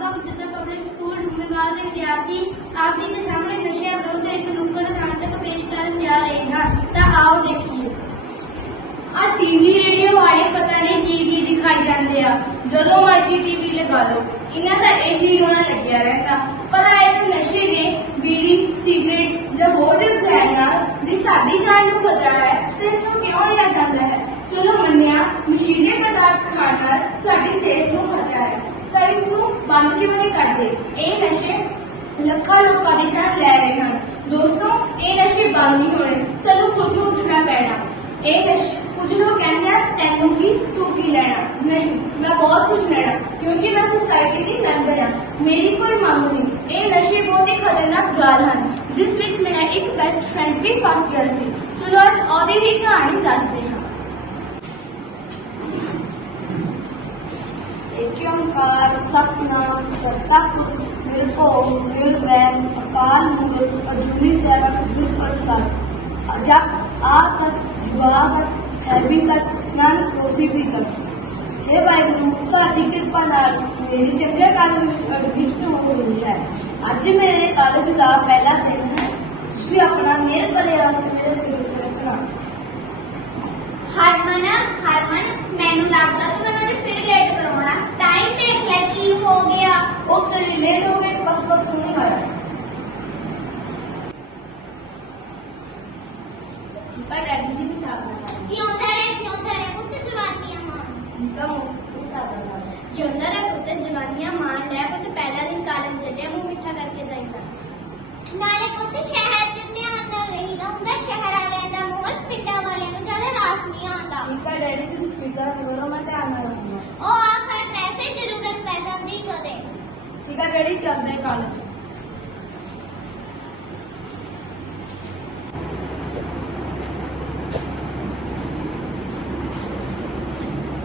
ਬਾਬਾ Gurditta public school Doomewal ਦੇ ਵਿਦਿਆਰਥੀ ਆਪ ਜੀ ਦੇ ਸਾਹਮਣੇ ਨਸ਼ਿਆਂ ਵਿਰੁੱਧ ਇੱਕ ਨੁੱਕੜ ਨਾਟਕ ਪੇਸ਼ ਕਰਨ ਜਾ ਰਹੇ ਹਾਂ ਤਾਂ ਆਓ ਦੇਖੀਏ। ਆ ਟੀਵੀ ਰੇਡੀਓ ਵਾਲੇ ਪਤਾ ਨਹੀਂ ਕੀ ਕੀ ਦਿਖਾਈ ਜਾਂਦੇ ਆ। ਜਦੋਂ ਮਰਜ਼ੀ ਟੀਵੀ ਲਗਾ ਲਓ। ਇਹਨਾਂ ਦਾ ਇਹੀ ਰੋਣਾ ਲੱਗਿਆ ਰਹਿੰਦਾ। ਪਤਾ ਇਹ ਨਸ਼ੇ ਨੇ, ਬੀੜੀ, ਸਿਗਰਟ ਜਾਂ ਹੋਰ ਲੈਣ ਨਾਲ ਜੇ ਸਾਡੀ ਜਾਨ ਨੂੰ ਖਤਰਾ ਹੈ ਤੇ ਇਸ ਨੂੰ ਕਿਉਂ ਲਿਆ ਜਾਂਦਾ ਹੈ? ਚਲੋ ਮੰਨਿਆ ਨਸ਼ੀਲੇ ਪਦਾਰਥ ਖਾਣ ਨਾਲ ਸਾਡੀ ਸਿਹਤ ਨੂੰ ਇਸ ਨੂੰ ਬੰਦ ਕਿਉਂ ਨਹੀਂ ਕਰਦੇ ਇਹ ਨਸ਼ੇ ਲੱਖਾਂ ਲੋਕਾਂ ਦੀ ਜਾਨ ਲੈ ਰਹੇ ਹਨ ਦੋਸਤੋ ਇਹ ਨਸ਼ੇ ਬੰਦ ਨਹੀਂ ਹੋਣੇ ਸਾਨੂੰ ਖੁਦ ਨੂੰ ਉੱਠਣਾ ਪੈਣਾ ਇਹ ਨਸ਼ੇ ਕੁਝ ਲੋਕ ਕਹਿੰਦੇ ਆ ਤੈਨੂੰ ਕੀ ਤੂੰ ਕੀ ਲੈਣਾ ਨਹੀਂ ਮੈਂ ਬਹੁਤ ਕੁਝ ਲੈਣਾ ਕਿਉਂਕਿ ਮੈਂ ਸੁਸਾਇਟੀ ਦੀ ਮੈਂਬਰ ਹਾਂ ਮੇਰੀ ਕੋਈ ਮੰਗ ਨਹੀਂ ਇਹ ਨਸ਼ੇ ਬਹੁਤ ਹੀ ਖਤਰਨਾਕ ਜਾਲ ਹਨ ਜਿਸ ਵਿੱਚ ਮੇਰਾ ਇੱਕ ਬੈਸਟ ਫਰੈਂਡ ਵੀ ਫਸ ਗਿਆ ਸੀ ਚਲੋ ਅੱਜ ਉਹਦੀ ਹੀ ਕਹਾਣੀ ਦੱਸਦੇ ਹਾਂ ਏਕ ਓੰਕਾਰ ਸਤਨਾਮ ਕਰਤਾ ਪੁਰਖ ਨਿਰਭਉ ਨਿਰਵੈਰ ਅਕਾਲ ਮੂਰਤ ਅਜੂਨੀ ਸੈਭੰ ਗੁਰ ਪ੍ਰਸਾਦ ਅਜਬ ਆ ਸਚ ਜੁਗਾ ਸਚ ਹੈ ਵੀ ਸਚ ਨਾਨਕ ਹੋਸੀ ਵੀ ਸਚ हे ਵਾਹਿਗੁਰੂ ਤੁਹਾਡੀ ਕਿਰਪਾ ਨਾਲ ਮੇਰੀ ਚੰਗੇ ਕਾਲਜ ਵਿੱਚ ਐਡਮਿਸ਼ਨ ਹੋ ਗਈ ਹੈ ਅੱਜ ਮੇਰੇ ਕਾਲਜ ਦਾ ਪਹਿਲਾ ਦਿਨ ਹੈ ਤੁਸੀਂ ਆਪਣਾ ਮਿਹਰ ਭਰੇ ਹੱਥ ਮੇਰੇ ਸਿਰ ਉੱਤੇ ਰੱਖਣਾ ਹਰਮਨ ਹਰਮਨ ਮੈਨੂੰ ਲੱਗਦਾ ਤੂੰ ਜਿਉਂਦਾ ਰਹਿ ਪੁੱਤ ਜਵਾਨੀਆਂ ਮਾਣ ਲੈ ਪੁੱਤ ਪਹਿਲਾ ਦਿਨ ਕਾਲਜ ਚੱਲਿਆ ਮੂੰਹ ਮਿੱਠਾ ਕਰਕੇ ਜਾਈਦਾ ਨਾਲੇ ਪੁੱਤ ਸ਼ਹਿਰ ਰਹੀਦਾ ਹੁੰਦਾ ਸ਼ਹਿਰ ਵਾਲਿਆਂ ਦਾ ਮੋਹ ਪਿੰਡਾਂ ਵਾਲਿਆਂ ਨੂੰ ਜ਼ਿਆਦਾ ਰਾਸ ਨਹੀਂ ਆਉਂਦਾ ਠੀਕ ਆ ਡੈਡੀ ਤੁਸੀਂ ਫਿਕਰ ਨਾ ਕਰੋ ਮੈਂ ਧਿਆਨ ਨਾਲ ਰੱਖੂੰਗਾ ਉਹ ਆਖਰ ਪੈਸੇ ਜ਼ਰੂਰਤ ਪੈ ਜਾਂਦੀ ਕਦੇ। ਠੀਕ ਆ ਡੈਡੀ ਚੱਲਦੇ ਕਾਲਜ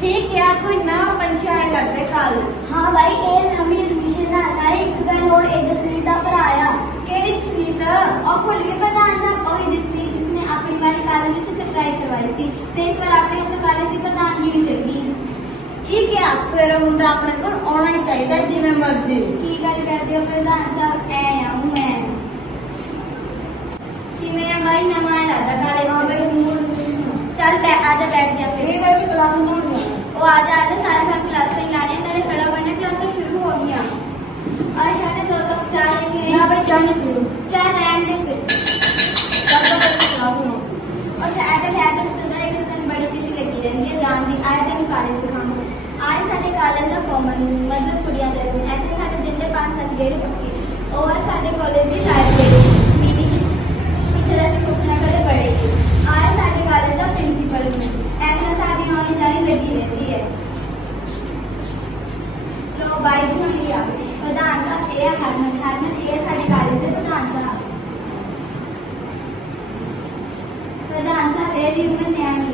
ठीक है आपको नया पंचायत करते कल। हाँ भाई ये हमें एडमिशन ना नाले एक गल और एक जसरीत पर आया। केड़ी जसरीत और भूल के प्रधान साहब और जसरीत जिसने अपनी बारी कॉलेज से सरप्राइज़ करवाई सी तो इस बार अपने तो कॉलेज की भी चलगी ठीक है फिर मुंडा अपने को आना चाहिए मर्ज़ी। की गल करते हो प्रधान साहब? ऐ आऊँ मैं। कि मैं भाई? हाँ चल आजा बैठ जा फिर ये भाई क्लास ਦੀ ਆਇਤ ਤੈਨੂੰ ਕਾਰੇ ਸਿਖਾਵਾਂ ਆਇ ਸਾਡੇ ਕਾਲਜ ਦਾ ਕਾਮਨ ਮਤਲਬ ਕੁੜੀਆਂ ਦਾ ਰੂਮ ਤੇ ਸਾਡੇ ਦਿਨ ਦੇ 5-7 ਗੇੜੇ ਪੱਕੇ ਉਹ ਆ ਸਾਡੇ ਕਾਲਜ ਦੀ ਲਾਇਬ੍ਰੇਰੀ ਮੀਨਿੰਗ ਇੱਥੇ ਦਾ ਸੁਪਨਾ ਕਦੇ ਪੜੇਗੀ ਆਇ ਸਾਡੇ ਕਾਲਜ ਦਾ ਪ੍ਰਿੰਸੀਪਲ ਨੂੰ ਐਨਾ ਸਾਡੀ ਨੌਲੇਜ ਜਾਰੀ ਲੱਗੀ ਰਹੀ ਹੈ ਲੋ ਬਾਈ ਜੀ ਹੁਣ ਲਿਆ ਪ੍ਰਧਾਨ ਸਾਹਿਬ ਇਹ ਹਰਮਨ ਹਰਮਨ ਇਹ ਸਾਡੇ ਕਾਲਜ ਦੇ ਪ੍ਰਧਾਨ ਸਾਹਿਬ ਪ੍ਰਧਾਨ ਸਾਹਿਬ ਇਹ ਰੀਵਨ ਨਿਆਣੀ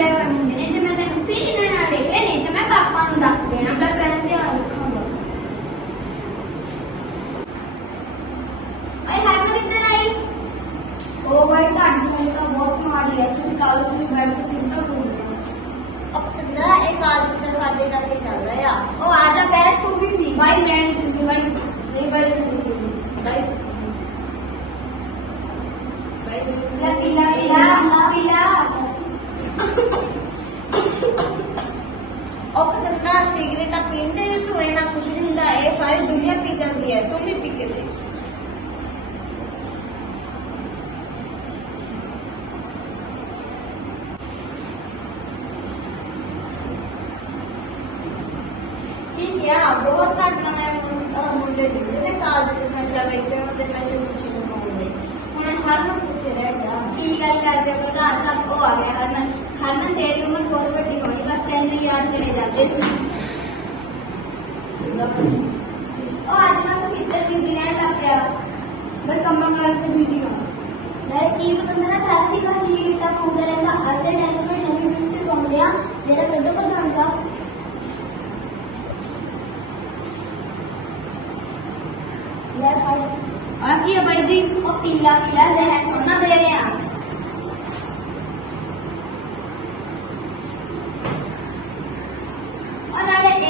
ಗೋವಾಯಿತ ಅಡ್ಸಂತ ಬಹುತ್ ಮಾಡಿ ಹತ್ತನೇ ಕಾಲದಲ್ಲಿ ಬ್ಯಾಂಕ್ ಸಿಂತ ಕೂಡಿದೆ अपना एक आदमी के साथ करके चल गया ओ आजा बैठ तू भी थी भाई मैं नहीं थी भाई नहीं बैठ तू भाई भाई पिला पिला पिला किया, बहुत काट लगाया मुंडे दी जिन्हें काल दे नशा बेचे मतलब नशे कुछ नहीं होंगे उन्हें हर मन कुछ रह गया, की गल करते प्रकार सब वो आ गया हर मन हर मन तेरी उम्र बहुत बड़ी होगी बस तेन याद करे जाते सी ओ आज ना तो कितने बिज़ी रहने लग गया। भाई कम कर तो बिज़ी हो। लड़की को तो मेरा साथ ही बस ये बेटा फ़ोन करेगा ऐसे टाइम पे ज़मीन पे पहुँच गया। मेरा बंदो पर काम था आपकी जी और पीला पीला जहर थोड़ा दे रहे हैं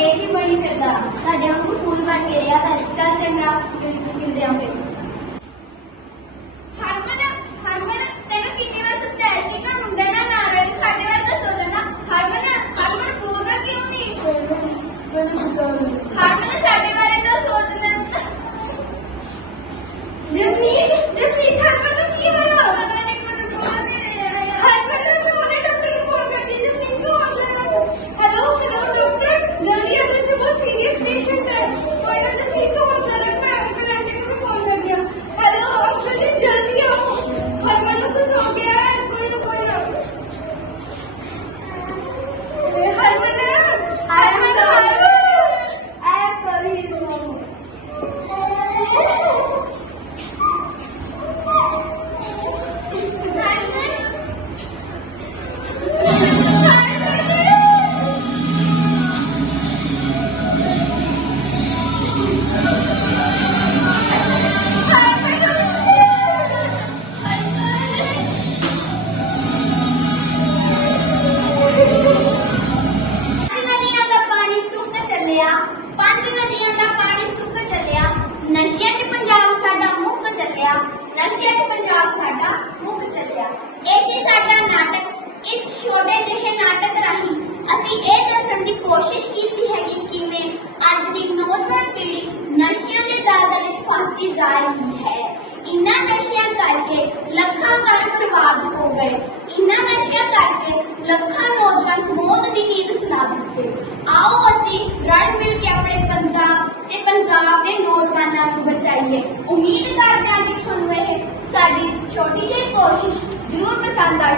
एक ही बड़ी फिरदा साढ़े वागू तो फूल बन के रहा कर चल चंगा मिलते हैं फिर Disney, Disney, Padma, इस छोटे जिहे नाटक राही असि यह दसन की कोशिश की है कि अज की नौजवान पीढ़ी नशिया के दादल फंसती जा रही है इना नशिया करके लख बर्बाद हो गए इना नशिया करके लख नौजवान मौत की नींद सुना दिते आओ असि रल मिल के अपने पंजाब के पंजाब के नौजवानों बचाईए उम्मीद करते हैं कि थोड़ी यह छोटी जी कोशिश ज़रूर पसंद आई